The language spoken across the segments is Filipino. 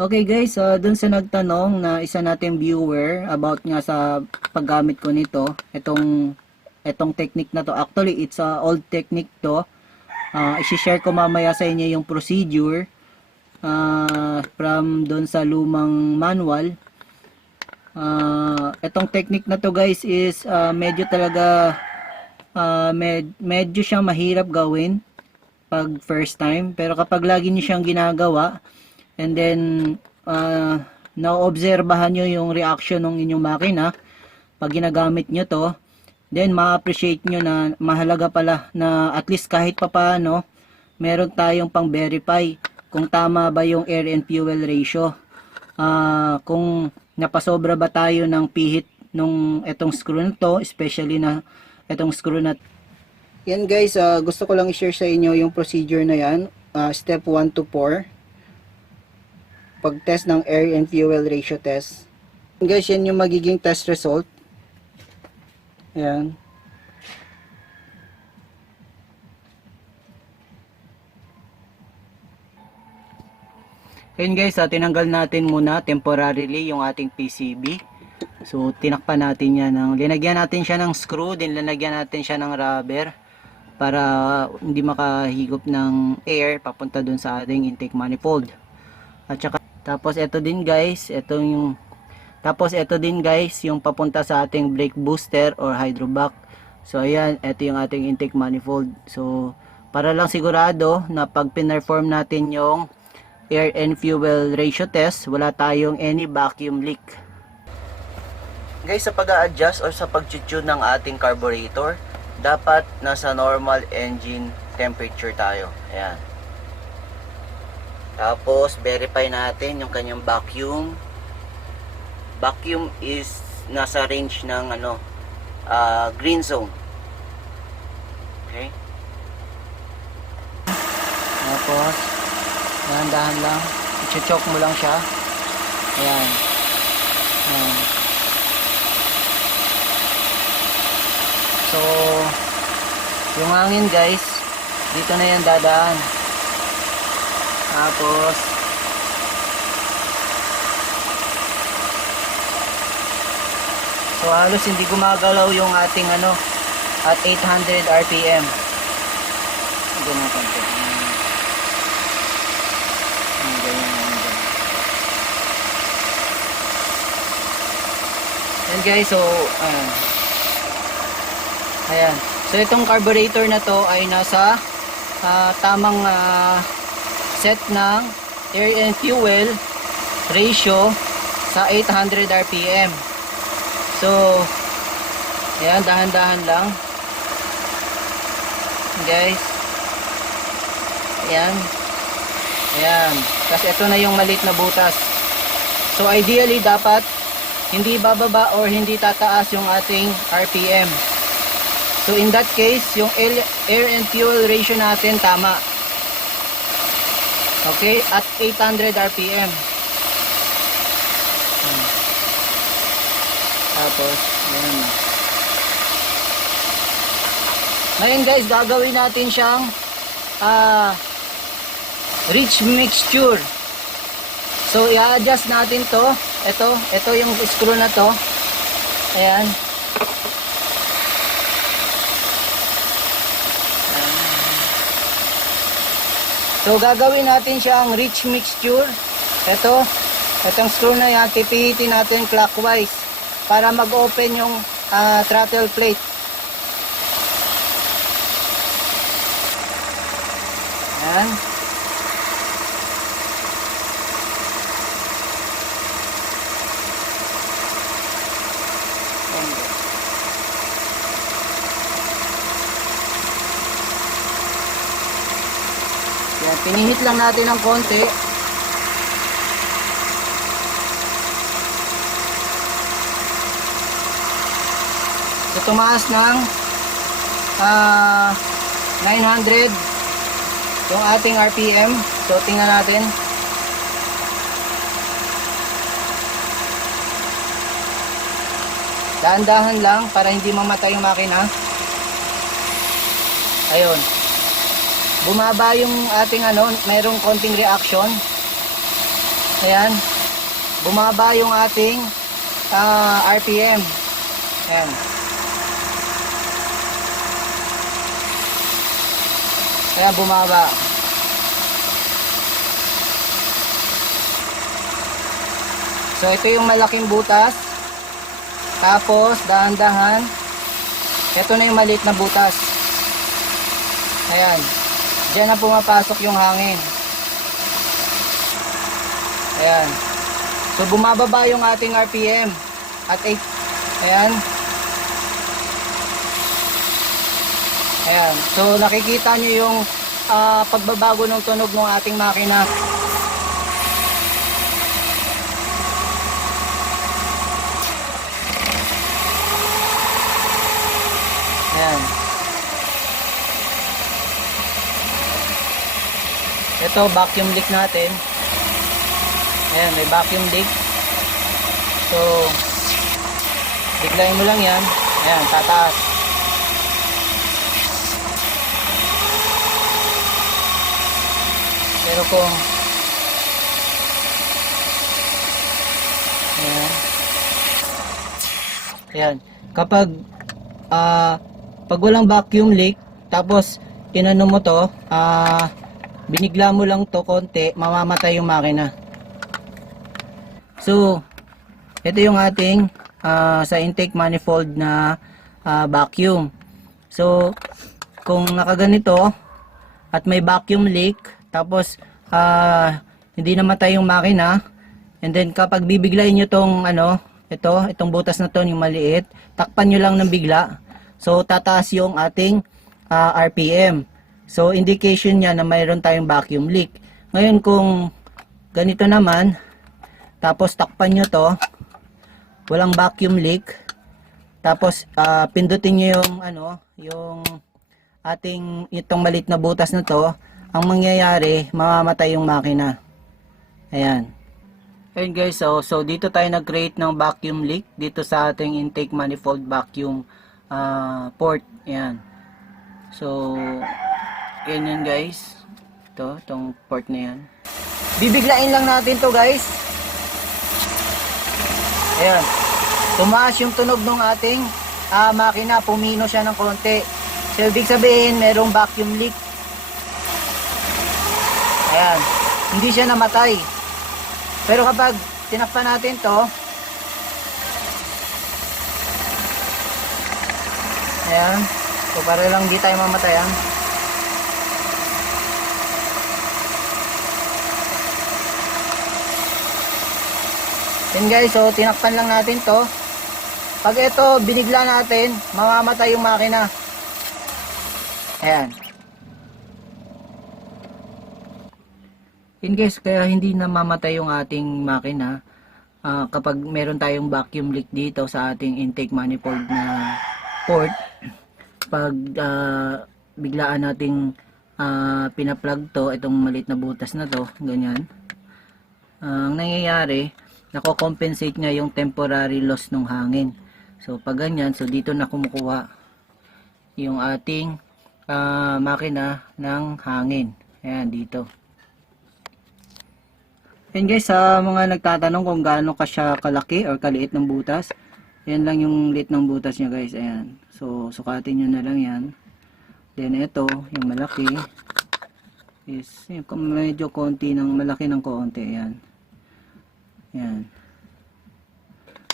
Okay guys, dun sa nagtanong na isa nating viewer about nga sa paggamit ko nito, itong technique na to. Actually, it's a old technique to. I-share ko mamaya sa inyo yung procedure from dun sa lumang manual. Itong technique na to guys is medyo talaga medyo siyang mahirap gawin pag first time. Pero kapag lagi niyo siyang ginagawa, and then, naoobserbahan nyo yung reaction ng inyong makina pag ginagamit nyo to, then ma-appreciate nyo na mahalaga pala na at least kahit papaano, meron tayong pang verify kung tama ba yung air and fuel ratio. Kung napasobra ba tayo ng pihit nung etong screw na to, especially na etong screw na. Yan guys, gusto ko lang i-share sa inyo yung procedure na yan, step 1 to 4. Pag-test ng air and fuel ratio test. Guys, yan yung magiging test result. Ayan. Ayan guys, tinanggal natin muna temporarily yung ating PCB. So, tinakpan natin yan. Linagyan natin siya ng screw, din linagyan natin siya ng rubber para hindi makahigop ng air papunta dun sa ating intake manifold. At saka tapos ito din guys, yung papunta sa ating brake booster or hydrovac. So ayan, ito yung ating intake manifold. So para lang sigurado na pag pinerform natin yung air and fuel ratio test, wala tayong any vacuum leak. Guys, sa pag-a-adjust or sa pag-tune ng ating carburetor, dapat nasa normal engine temperature tayo. Ayan. Tapos, verify natin yung kanyang vacuum. Vacuum is nasa range ng green zone. Okay? Tapos, dahan-dahan lang. I-choke mo lang siya. Ayan. Ayan. So, yung hangin guys, dito na yan dadaan. Tapos so halos hindi gumagalaw yung ating at 800 RPM. Ganun konti. Yan guys, so ayan. So itong carburetor na to ay nasa tamang set ng air and fuel ratio sa 800 RPM. So, ayan, dahan-dahan lang. Guys. Ayan. Ayan. Kasi ito na yung maliit na butas. So, ideally, dapat hindi bababa or hindi tataas yung ating RPM. So, in that case, yung air and fuel ratio natin tama. Okay, at 800 RPM. Tapos, yan na. Ngayon guys, gagawin natin siyang rich mixture. So, i-adjust natin to. Ito yung screw na to. Ayan. So, gagawin natin siyang rich mixture. Itong screw na yan, pipihitin natin clockwise para mag-open yung throttle plate. Ayan. Yan, pinihit lang natin ng konti. So, tumaas ng 900 yung ating RPM. So, tingnan natin. Dahan-dahan lang para hindi mamatay yung makina. Ayun. Bumaba yung ating mayroong konting reaction. Ayan. Bumaba yung ating RPM. Ayan. Ayan, bumaba. So, ito yung malaking butas. Tapos, dahan-dahan. Ito na yung maliit na butas. Ayan. Diyan na pumapasok yung hangin. Ayan. So, bumababa yung ating RPM. At 8. Ayan. Ayan. So, nakikita nyo yung pagbabago ng tunog ng ating makina. Ayan. Ito, vacuum leak natin. Ayan, may vacuum leak. So, biglayin mo lang yan. Ayan, tataas. Pero kung ayan. Ayan. Kapag pag walang vacuum leak, tapos inano mo to, binigla mo lang to konti, mamamatay yung makina. So, ito yung ating sa intake manifold na vacuum. So, kung nakaganito at may vacuum leak, tapos hindi namatay yung makina, and then kapag bibiglayin nyo tong itong butas na to, yung maliit, takpan nyo lang ng bigla. So, tataas yung ating RPM. So, indication niya na mayroon tayong vacuum leak. Ngayon, kung ganito naman, tapos takpan nyo to, walang vacuum leak, tapos pindutin nyo yung ating itong maliit na butas na to, ang mangyayari, mamamatay yung makina. Ayan. Ayan guys, so dito tayo nag-create ng vacuum leak dito sa ating intake manifold vacuum port. Ayan. So, ganyan guys. Itong port na yan. Bibiglain lang natin to guys. Ayan. Tumaas yung tunog ng ating makina. Pumino siya ng konti. So, ibig sabihin, merong vacuum leak. Ayan. Hindi siya namatay. Pero kapag tinakpan natin to, ayan. So, para lang hindi tayo mamatayan. Yan guys, so tinakpan lang natin to. Pag ito binigla natin, mamamatay yung makina. Ayan. Yan guys, kaya hindi namamatay yung ating makina kapag meron tayong vacuum leak dito sa ating intake manifold na port. Pag biglaan nating pinaplug to, itong maliit na butas na to, ganyan, ang nangyayari, nako-compensate nga yung temporary loss ng hangin. So pag ganyan, so dito na kumukuha yung ating makina ng hangin. Ayan, dito. Ayan guys, sa mga nagtatanong kung gaano ka siya kalaki or kaliit ng butas, yan lang yung liit ng butas niya guys. Ayan. So, sukatin nyo na lang yan. Then, ito, yung malaki, is yung medyo konti ng malaki ng konti. Ayan. Ayan.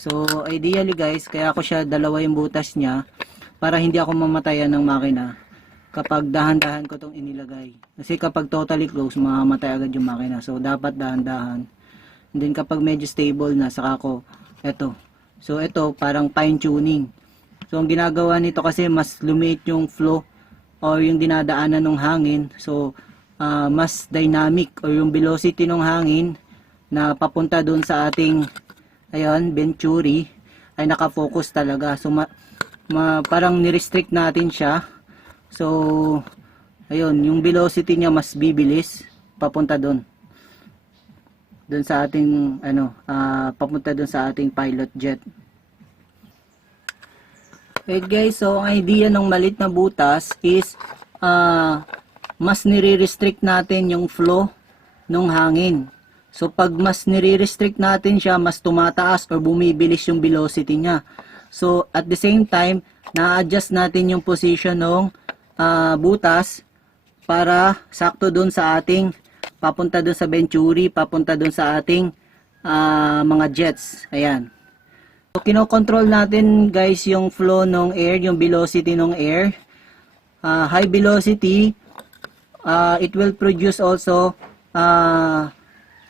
So, ideally guys, kaya ako siya dalawa yung butas niya para hindi ako mamatayan ng makina kapag dahan-dahan ko itong inilagay. Kasi kapag totally close, mamamatay agad yung makina. So, dapat dahan-dahan. And then, kapag medyo stable na, saka ko, ito. So, ito, parang fine-tuning. So, ang ginagawa nito kasi mas lumiit yung flow o yung dinadaanan ng hangin. So, mas dynamic o yung velocity ng hangin na papunta dun sa ating venturi ay nakafocus talaga. So, parang nirestrict natin siya. So, ayun, yung velocity niya mas bibilis papunta dun. Dun sa ating, papunta dun sa ating pilot jet. Okay guys, so ang idea ng maliit na butas is mas nire-restrict natin yung flow ng hangin. So pag mas nire-restrict natin siya, mas tumataas or bumibilis yung velocity niya. So at the same time, na-adjust natin yung position ng butas para sakto dun sa ating papunta dun sa venturi, papunta dun sa ating mga jets. Ayan. So kinokontrol natin guys yung flow ng air, yung velocity ng air. High velocity, it will produce also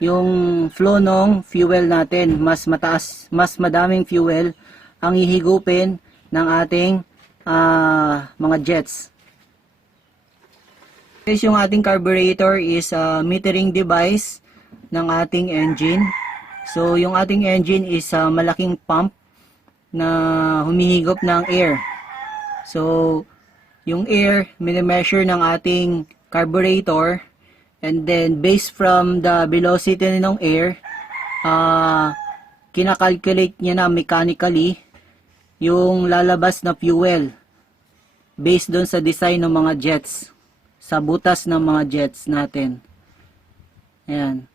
yung flow ng fuel natin. Mas mataas, mas madaming fuel ang hihigupin ng ating mga jets. Guys, yung ating carburetor is metering device ng ating engine. So yung ating engine is malaking pump na humihigop ng air. So yung air mini-measure ng ating carburetor, and then based from the velocity ng air, kinakalculate niya na mechanically yung lalabas na fuel based doon sa design ng mga jets, sa butas ng mga jets natin. Ayan.